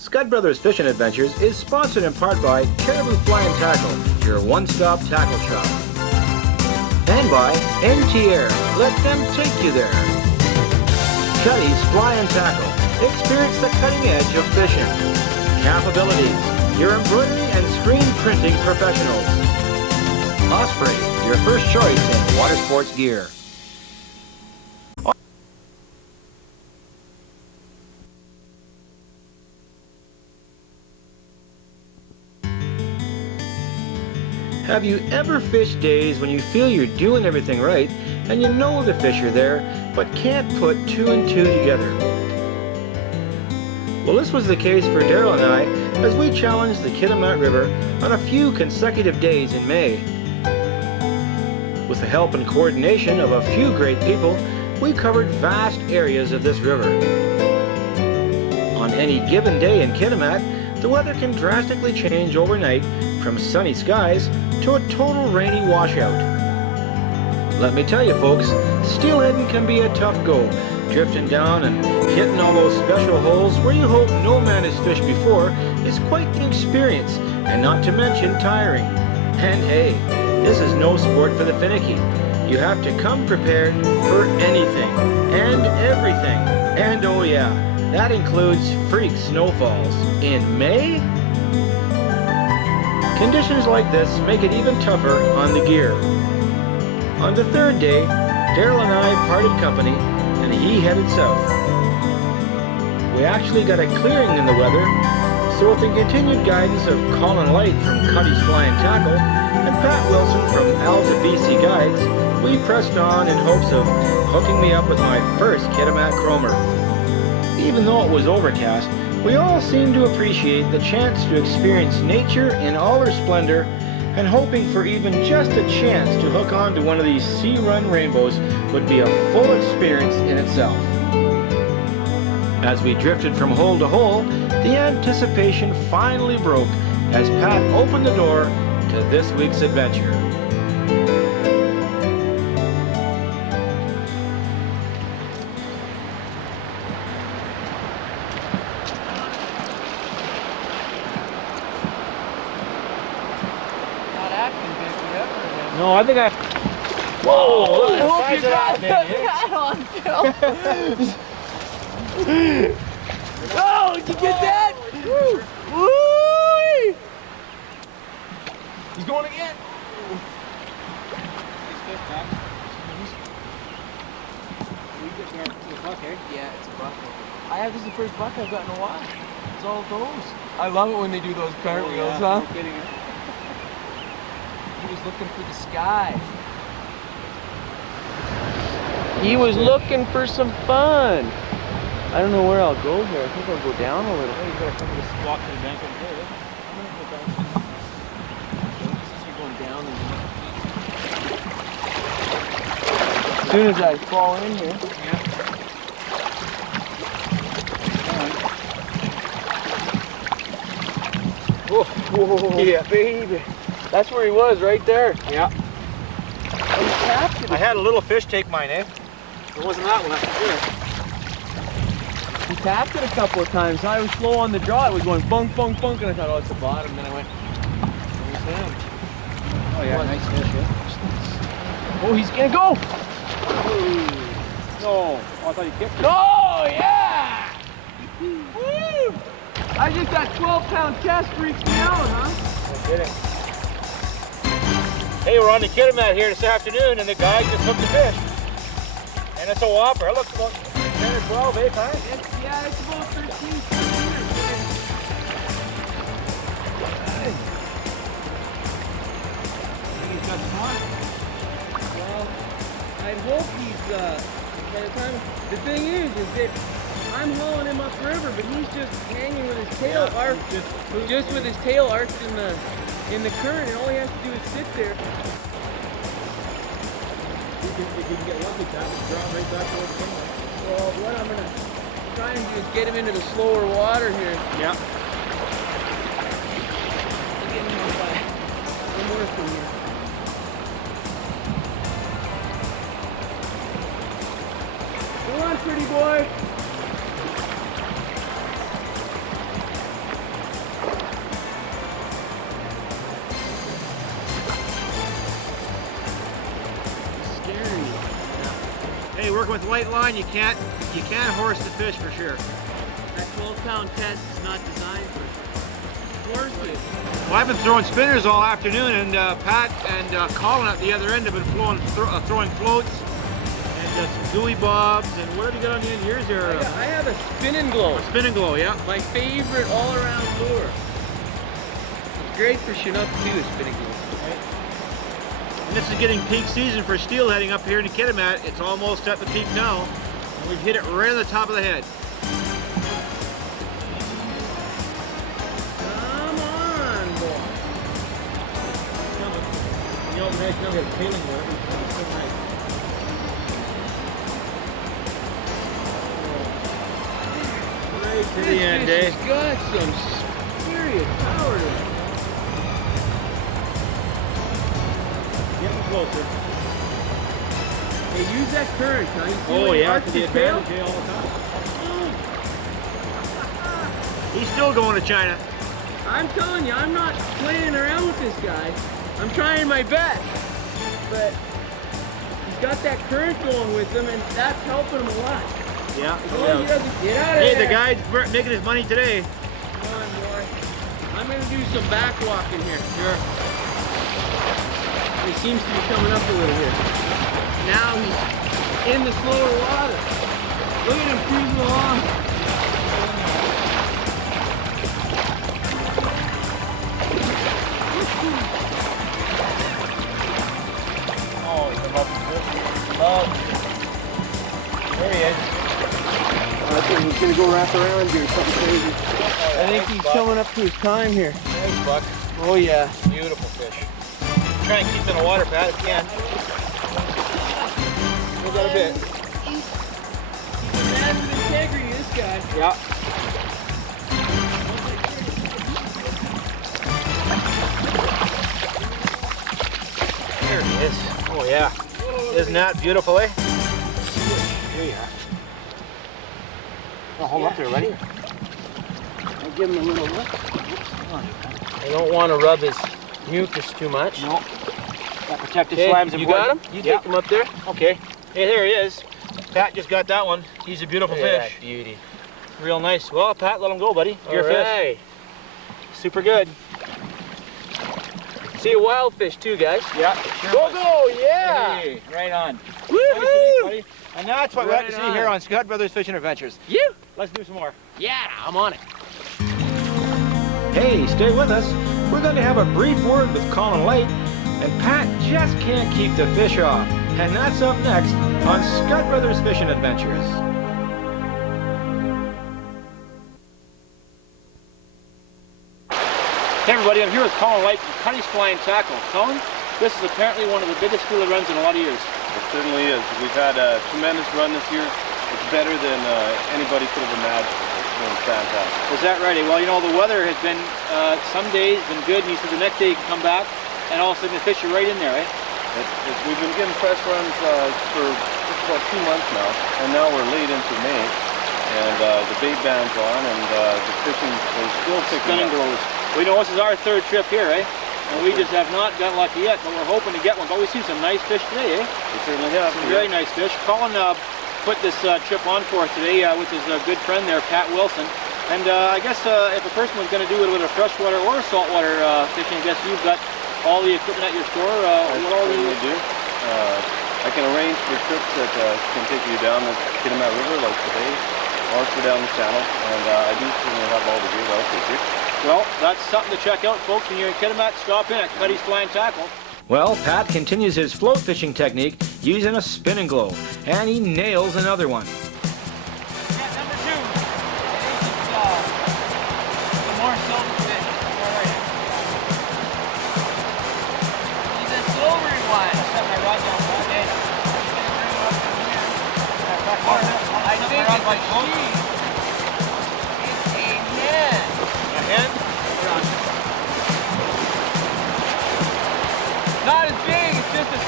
Scud Brothers Fishing Adventures is sponsored in part by Caribou Fly and Tackle, your one-stop tackle shop. And by NT Air, let them take you there. Cuddy's Fly and Tackle, experience the cutting edge of fishing. Capabilities, your embroidery and screen printing professionals. Osprey, your first choice in water sports gear. Have you ever fished days when you feel you're doing everything right and you know the fish are there but can't put two and two together? Well, this was the case for Daryl and I as we challenged the Kitimat River on a few consecutive days in May. With the help and coordination of a few great people, we covered vast areas of this river. On any given day in Kitimat, the weather can drastically change overnight from sunny skies to a total rainy washout. Let me tell you folks, Steelheadin can be a tough go, drifting down and hitting all those special holes where you hope no man has fished before is quite the experience, and not to mention tiring. And hey, this is no sport for the finicky. You have to come prepared for anything and everything. And oh yeah, that includes freak snowfalls in May? Conditions like this make it even tougher on the gear. On the third day, Daryl and I parted company and he headed south. We actually got a clearing in the weather, so with the continued guidance of Colin from Cuddy's Fly and Tackle and Pat Wilson from Alza BC Guides, we pressed on in hopes of hooking me up with my first Kitimat chromer. Even though it was overcast, we all seemed to appreciate the chance to experience nature in all her splendor and hoping for even just a chance to hook onto one of these sea-run rainbows would be a full experience in itself. As we drifted from hole to hole, the anticipation finally broke as Pat opened the door to this week's adventure. No, I think I... Whoa! I hope you got that on film. Oh, did you get that? Woo! Woo! He's going again. Yeah, it's a buck. This is the first buck I've got in a while. It's all those. I love it when they do those cartwheels, huh? No kidding. He was looking for the sky. He was looking for some fun. I don't know where I'll go here. I think I'll go down a little. You gotta come to this walk to the bank over there. You're going down. As soon as I fall in here. Yeah. Whoa. Yeah, baby. That's where he was, right there. Yeah. And he tapped it. I had a little fish take mine, eh? It wasn't that one, that's for sure. He tapped it a couple of times. I was slow on the draw. It was going bunk, bunk, bunk, and I thought, oh, it's the bottom. Then I went, there's him. Oh yeah, nice fish, eh? Oh, he's gonna go. No. Oh, I thought you kicked it. Oh, yeah! Woo! I just got 12-pound test freaks me out, huh? No kidding. Hey, we're on the Kitimat here this afternoon, and the guy just hooked the fish. And it's a whopper. It looks about 10 or 12, eh, Ty? Yeah, it's about 13 centimeters. He's got some on. Well, I hope he's, by the time, the thing is that I'm hauling him upriver, but he's just hanging with his tail arched, just with his tail arched in the current, and all he has to do is sit there. If you can get lucky, Ty, it's drawn right back towards the inlet. Well, what I'm going to try and do is get him into the slower water here. Yeah. Get him up by the north from here. Come on, pretty boy. with light line, you can't horse the fish for sure. That 12-pound test is not designed for horses. Well, I've been throwing spinners all afternoon, and Pat and Colin at the other end have been throwing floats and some gooey bobs. And what have you got on the end of yours there? I have a spin and glow. A spin and glow, yeah. My favorite all-around lure. It's great for Chinook too, a spin and glow. And this is getting peak season for steelheading up here in the Kitimat. It's almost at the peak now. And we've hit it right on the top of the head. Come on, boy. You know, nice now we have tailing there. It's so nice. Right to the end, This eh? fish has got some serious power to it. Getting closer. Hey, use that current, huh? You see Oh when he yeah, arcs to the his tail? advantage all the time. He's still going to China. I'm telling you, I'm not playing around with this guy. I'm trying my best. But he's got that current going with him, and that's helping him a lot. Yeah. As long as he doesn't get out of Hey, there. the guy's making his money today. Come on, boy. I'm going to do some back walking here. Sure. He seems to be coming up a little bit. Now he's in the slower water. Look at him cruising along. Oh, he's above the fish. Oh. There he is. I think he's going to go wrap around here, something crazy. I think he's coming up to his time here. Nice buck. Oh yeah. Beautiful fish. Try and keep it in the water, Pat, if you can. Still got a bit. He's a man with integrity, this guy. Yeah. There he is. Oh yeah. Isn't that beautiful, eh? Here you are. Oh, hold up there, buddy. I'll give him a little look. I don't want to rub his mucus too much. No. That protective Okay, slam's you important. got him? You take him up there? Okay. Hey, there he is. Pat just got that one. He's a beautiful Look at fish. that beauty. Real nice. Well, Pat, let him go, buddy. Your All right. fish. Super good. See a wild fish too, guys. Yeah. Go, go, yeah! Hey, right on. Woohoo! Buddy. And that's what we Right have to see on. here on Scott Brothers Fishing Adventures. You? Let's do some more. Yeah, I'm on it. Hey, stay with us. We're going to have a brief word with Colin Light, and Pat just can't keep the fish off. And that's up next on Scott Brothers Fishing Adventures. Hey everybody, I'm here with Colin Light from Cutty's Flying Tackle. Colin, this is apparently one of the biggest steelhead runs in a lot of years. It certainly is. We've had a tremendous run this year. It's better than anybody could have imagined. It's been fantastic. Is that right? Well, you know, the weather has been, some days been good, and you said the next day you can come back, and all of a sudden the fish are right in there, eh? We've been getting fresh runs for just about 2 months now, and now we're late into May, and the bait ban's on, and the fishing is still picking up. Glows. We know this is our third trip here, eh? And we just have not got lucky yet, but we're hoping to get one. But we've seen some nice fish today, eh? We certainly have. Some very nice fish. Colin put this trip on for us today with his good friend there, Pat Wilson. And I guess if a person was going to do it with a freshwater or a saltwater fishing, I guess you've got all the equipment at your store. I certainly do. I can arrange for trips that can take you down the Kitimat River, like today, or for down the channel, and I do certainly have all the gear that'll take you. Well, that's something to check out, folks. When you're in Kitimat, stop in at Cutty's Flying Tackle. Well, Pat continues his float fishing technique using a spin and glow, and he nails another one. Yeah, number 2. I think it's the more silverfish. All right. He's a silvery one. I set my rod down. Okay. I think it's a she. It's a hen. A hen? Not as big, it's just a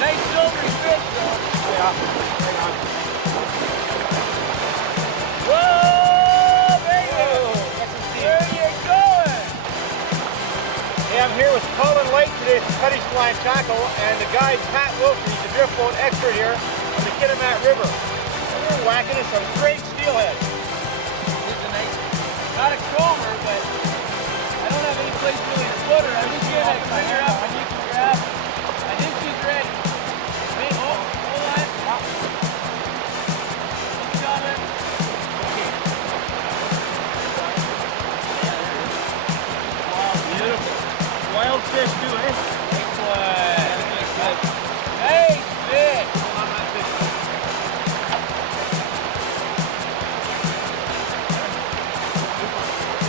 nice silvery fish though. Yeah. Hang on. Whoa, baby! That's a steam. Where are you going? Hey, I'm here with Colin Light today from Cutty's Flying Tackle, and the guide Pat Wilson. He's a drift boat expert here on the Kitimat River. And we're whacking at some great steelhead. It's a nice, not a comber, but I don't have any place really to put her. I'm just gonna bring her up and you can grab. I think she's ready. Hey, hold on. Keep on it. Okay. Wow, beautiful. Wild fish too, eh? Nice one. Nice fish.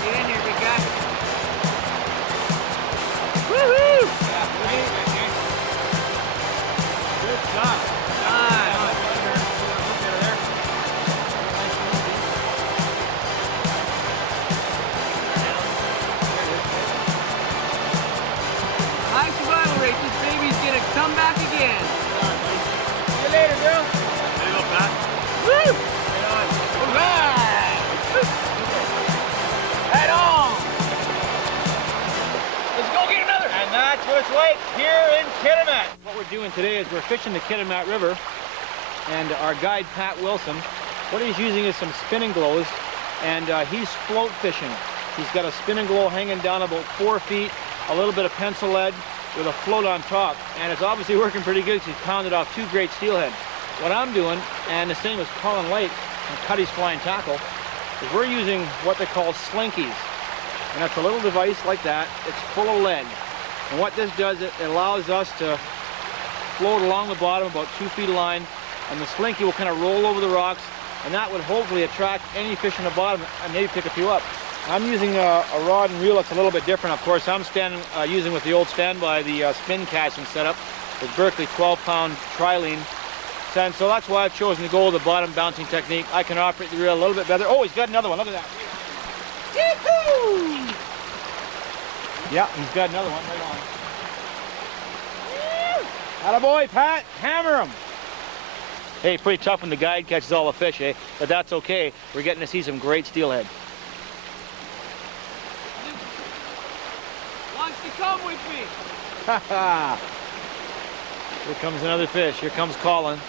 Get in here, big guy. Woohoo! Good job. High survival rate. This baby's gonna come back again. See you later, girl. There you go, Pat. Woo! Right on. All right. Head on. Let's go get another. And that's what it's like here in Kitimat. What we're doing today is we're fishing the Kitimat River, and our guide, Pat Wilson, what he's using is some spinning glows, and he's float fishing. He's got a spinning glow hanging down about 4 feet, a little bit of pencil lead with a float on top, and it's obviously working pretty good because he's pounded off 2 great steelhead. What I'm doing, and the same as Colin Lake and Cuddy's Flying Tackle, is we're using what they call slinkies. And that's a little device like that. It's full of lead. And what this does, it allows us to float along the bottom about 2 feet of line, and the slinky will kind of roll over the rocks, and that would hopefully attract any fish in the bottom and maybe pick a few up. I'm using a rod and reel that's a little bit different, of course. I'm using with the old standby, the spin casting setup with Berkeley 12-pound trilene. And so that's why I've chosen to go with the bottom bouncing technique. I can operate the reel a little bit better. Oh, he's got another one. Look at that. Yee-hoo! Yeah, he's got another one right on. Attaboy, Pat. Hammer him. Hey, pretty tough when the guide catches all the fish, eh? But that's okay. We're getting to see some great steelhead. Wants to come with me. Ha ha! Here comes another fish. Here comes Colin.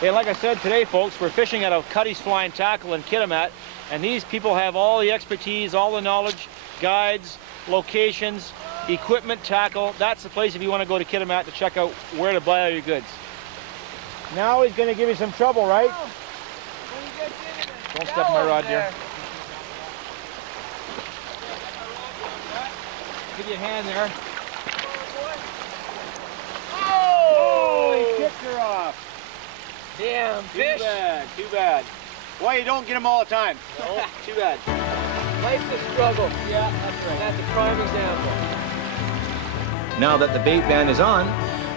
Hey, like I said today, folks, we're fishing out of Cuddy's Flying Tackle in Kitimat, and these people have all the expertise, all the knowledge, guides, locations, equipment, tackle. That's the place if you want to go to Kitimat to check out where to buy all your goods. Now he's going to give you some trouble, right? Oh, when he gets in it, Don't step in my rod, dear. Give you a hand there. Oh! He kicked her off. Damn Too fish. bad, too bad. Why you don't get them all the time? No. Too bad. Life's a struggle. Yeah, that's right. That's a prime example. Now that the bait ban is on,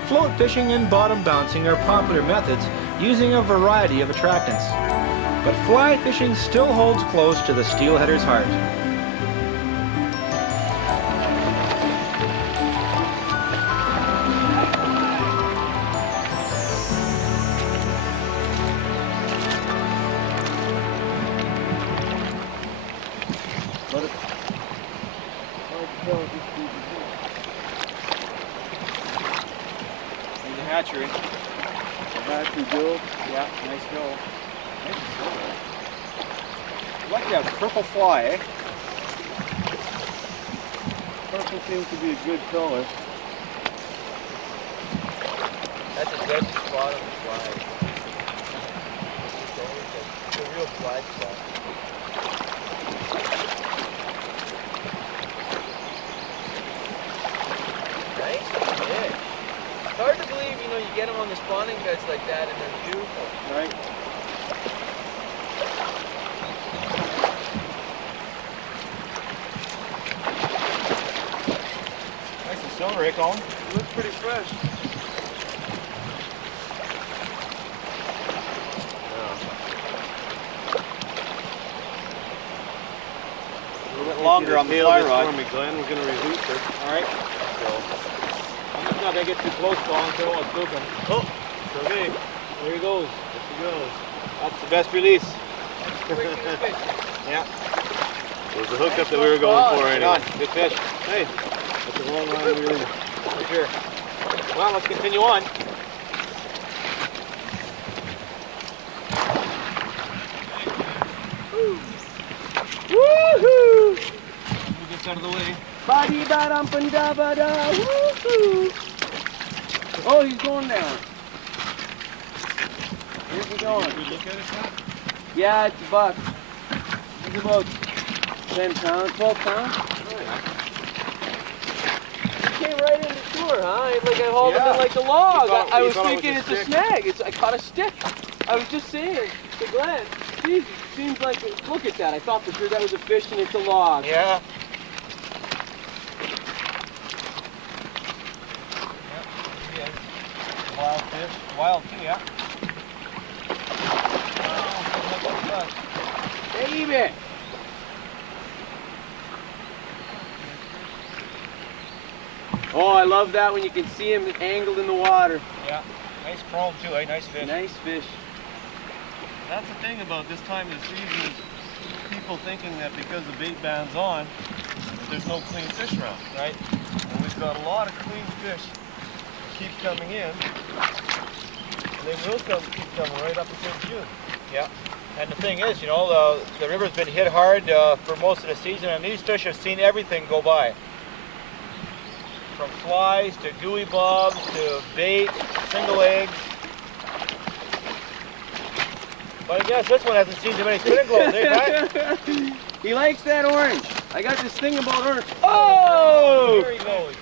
float fishing and bottom bouncing are popular methods using a variety of attractants. But fly fishing still holds close to the steelheader's heart. There's a hatchery. Hatchery bill. Yeah, nice bill. Nice silver. Like that purple fly, eh? Purple seems to be a good color. That's a dead spot on the flag. It's a real flag spot. Nice fish. It's hard to believe, you get them on the spawning beds like that and they're beautiful. Right? Nice and silver, eh, Colin? It looks pretty fresh. A little bit longer on the fly rod. For me, Glenn. We're going to release it. All right. So, I'm just not going to get too close, Colin, so I don't want to spook him. oh, it's okay. There he goes. There he goes. That's the best release. Quick new fish. Yeah. It was the hookup that we were going for Right anyway. on. Good fish. Hey, that's a long line we released. For sure. Well, let's continue on. Woohoo! Move this out of the way. Ba-dee ba dum ba da ba da. Woohoo! Oh, he's going down. Where's he going? Did we look at it, Pat? Yeah, it's a buck. He's about 10 pounds, 12 pounds. He came right into shore, huh? Like I hauled him in like a log. I was thinking it's a snag. I caught a stick. I was just saying to Glenn, geez, it seems like, look at that. I thought for sure that was a fish and it's a log. Yeah. Wild fish. Wild too, yeah. Baby! Oh, I love that when you can see him angled in the water. Yeah. Nice chrome too, eh? Nice fish. Nice fish. That's the thing about this time of the season is people thinking that because the bait ban's on, that there's no clean fish around. Right. And we've got a lot of clean fish that keep coming in. And they will keep coming right up until June. Yeah. And the thing is, you know, the river's been hit hard for most of the season, and these fish have seen everything go by. From flies to gooey bobs to bait, single eggs. But I guess this one hasn't seen too many spinning glows, eh, Pat? He likes that orange. I got this thing about orange. Oh! There he goes.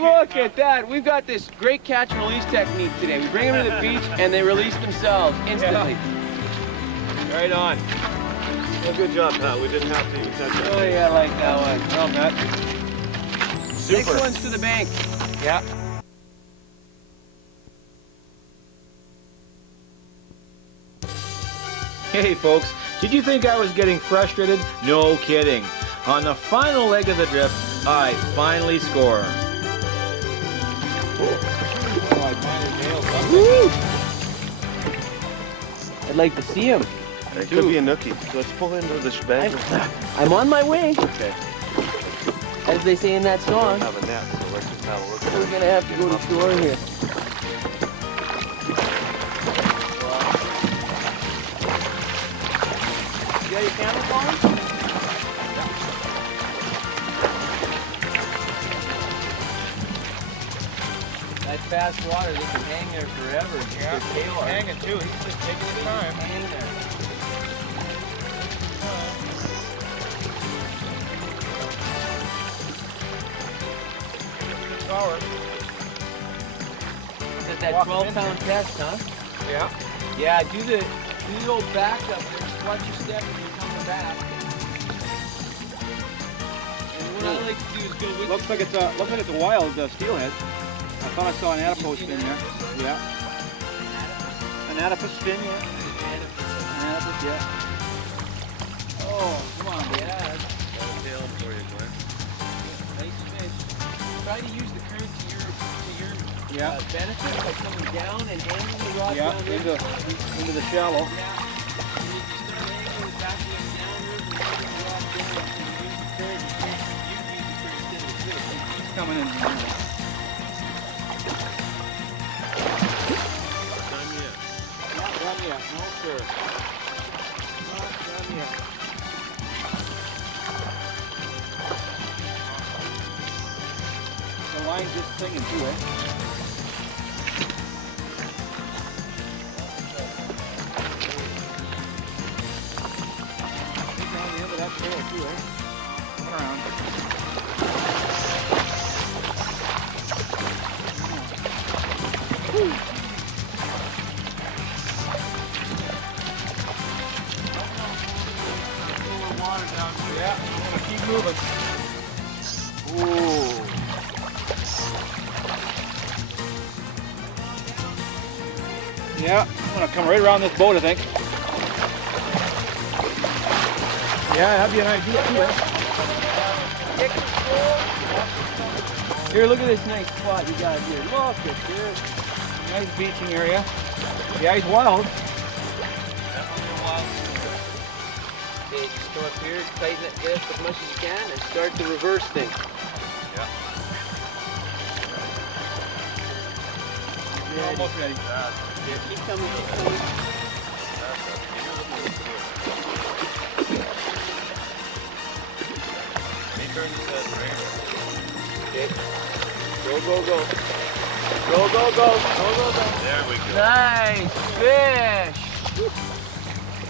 Look at that. We've got this great catch and release technique today. We bring them to the beach and they release themselves instantly. Right on. Well, good job, Pat. We didn't have to even touch that. Oh yeah, I like that one. Well, Pat. Next Super. one's to the bank. Yeah. Hey folks, did you think I was getting frustrated? No kidding. On the final leg of the drift, I finally score. Oh, I finally nailed something. Woo! I'd like to see him. It could be a nookie. Let's pull into the bank. I'm on my way, Okay. as they say in that We don't song. have a net, so let's just have a look. We're gonna have to go to shore here. You got your camera going? That fast water, they can hang there forever. Yeah, Their tail he's hanging too. He's just taking his time. hanging there. Good power. Is it that Walking 12-pound test, huh? Yeah. Yeah, do the old back up there. Just watch your step when you're coming back. And what I like to do is go with Looks like it's a wild steelhead. I thought I saw an adipose fin there. Yeah. An adipose fin, yeah. An adipose, yeah. Oh, come on, Dad. Tail for you, Glenn. Nice fish. Try to use the current to your Yeah. benefit by coming down and hanging the rod Yeah, down there. into the shallow. Yeah. And if you start hanging it back downwards and hanging the rod down, and you use the current, you can use the current to the fish. He's coming in. Done yet. Not done yet. No, sir. Not done yet. The line's just singing too, eh? He's on the end of that tail too, eh? Come around. Yeah, I'm gonna keep moving. Ooh. Yeah, I'm gonna come right around this boat, I think. Yeah, that'd be an idea too, eh? Here, look at this nice spot you got here. Look at this. Nice beaching area. Yeah, he's wild. Definitely a wild. Big Come up here, tighten it this as much as you can, and start the reverse thing. Yeah. You're Almost ready. Yeah, keep coming, keep coming. Okay. Go, go, go. Go, go, go. Go, go, go. There we go. Nice fish.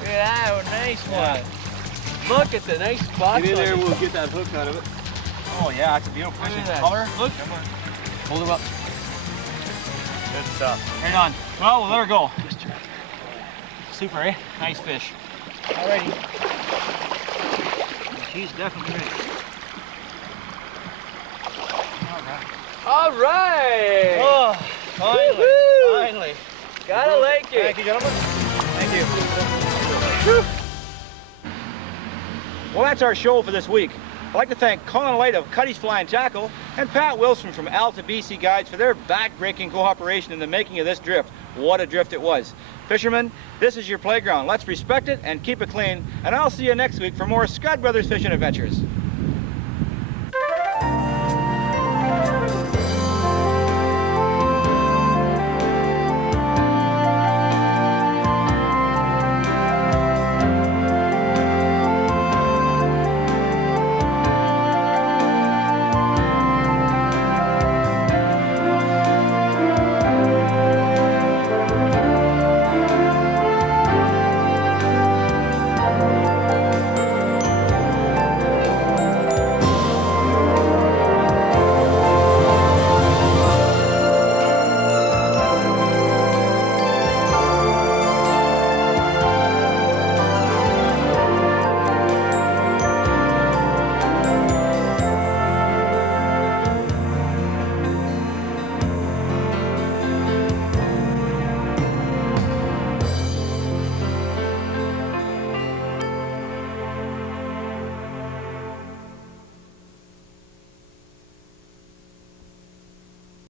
Yeah, nice one. Look at the nice spots. Get in there, on it. we'll get that hook out of it. Oh yeah, that's a beautiful Look fish. at that. Color. Look. Come on. Hold her up. Good stuff. Right on. Well, we'll let her go. Super, eh? Nice fish. Alrighty. She's definitely ready. All right. Oh, finally. Woo-hoo. Finally. Gotta like it. Thank you, gentlemen. Thank you. Well, that's our show for this week. I'd like to thank Colin White of Cuddy's Flying Tackle and Pat Wilson from Alta BC Guides for their back-breaking cooperation in the making of this drift. What a drift it was. Fishermen, this is your playground. Let's respect it and keep it clean. And I'll see you next week for more Scud Brothers fishing adventures.